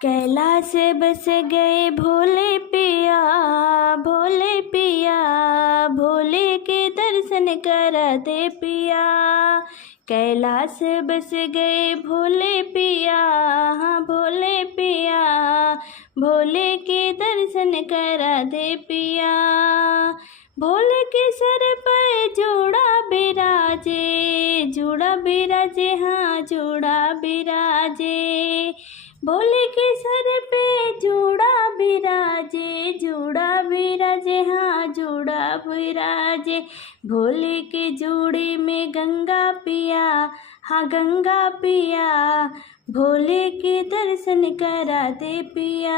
कैलाश बस गए भोले पिया, भोले पिया, भोले के दर्शन करा दे पिया। कैलाश बस गए भोले पिया, हाँ भोले पिया, भोले के दर्शन करा दे पिया। भोले के सर पर जोड़ा बिराजे, जोड़ा बिराजे, हाँ जोड़ा बिराजे। भोले के सर पे जोड़ा बिराजे, जोड़ा बिराजे, हाँ जोड़ा बिराजे। भोले के जोड़े में गंगा पिया, हाँ गंगा पिया, भोले के दर्शन करा दे पिया।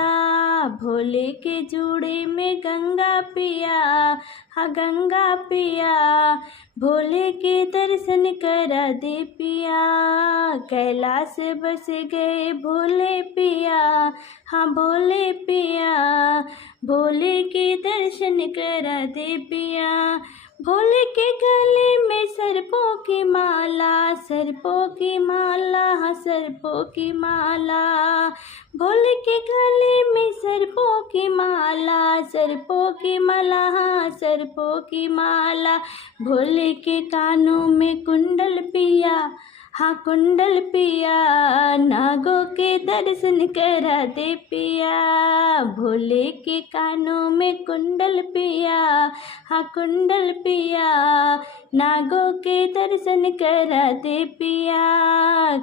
भोले के जोड़े में गंगा पिया, हाँ गंगा पिया, भोले के दर्शन करा दे पिया। कैलाश बस गए भोले पिया, हाँ भोले पिया, भोले के दर्शन करा दे पिया। भोले के गले में सर्पों की माला, सर्पों की माला, हाँ सर्पों की माला। भोले के गले में सर्पों की माला, सर्पों की माला, हाँ सर्पों की माला। भोले के कानों में कुंडल पिया, हाँ कुंडल पिया, नागों के दर्शन करा दे पिया। भोले के कानों में कुंडल पिया, हाँ कुंडल पिया, नागों के दर्शन करा दे पिया।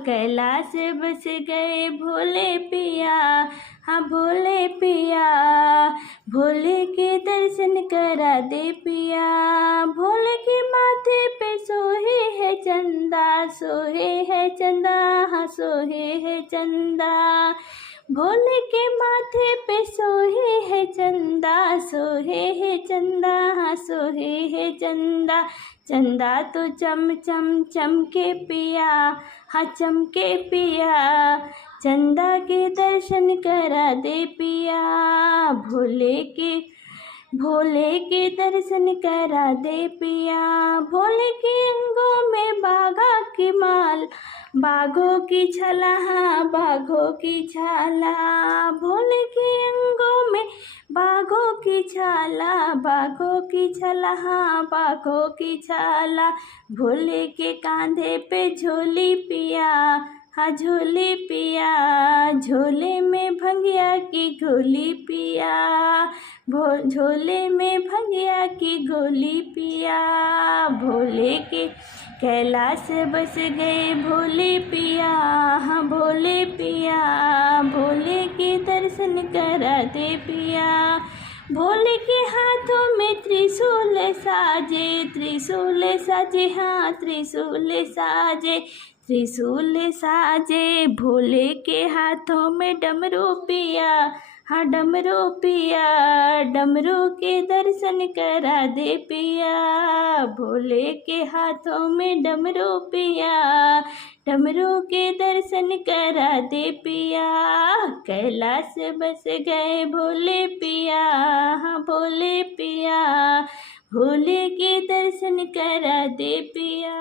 कैलाश बस गए भोले पिया, हाँ भोले पिया, भोले के दर्शन करा दे पिया। भोले के माथे पे सोहे है चंदा, सोहे है चंदा, हाँ सोहे है चंदा। भोले के माथे पे सोहे है चंदा, सोहे है चंदा, हाँ सोहे है चंदा। चंदा तो चम चम चमके पिया, हाँ चमके पिया, चंदा के दर्शन करा दे पिया। भोले के दर्शन करा दे पिया। भोले के अंगों में बाघा की माल, बाघों की छाला, हाँ बाघों की छाला। भोले के अंगों में बाघों की छाला, बाघों की छाला, हाँ बाघों की छाला। भोले के कांधे पे झोली पिया, हाँ झोली पिया, झोले में भंगिया की गोली पिया। झोले में भंगिया की गोली पिया। भोले के कैलाश बस गए भोले पिया, हाँ भोले पिया, भोले के दर्शन करा दे पिया। भोले के हाथों में त्रिशूल साजे, त्रिशूल साजे, हाँ त्रिशूल साजे, त्रिशूल साजे। भोले के हाथों में डमरू पिया, हाँ डमरू पिया, डमरू के दर्शन करा दे पिया। भोले के हाथों में डमरू पिया, डमरू के दर्शन करा दे पिया। कैलाश बस गए भोले पिया, हाँ भोले पिया, भोले के दर्शन करा दे पिया।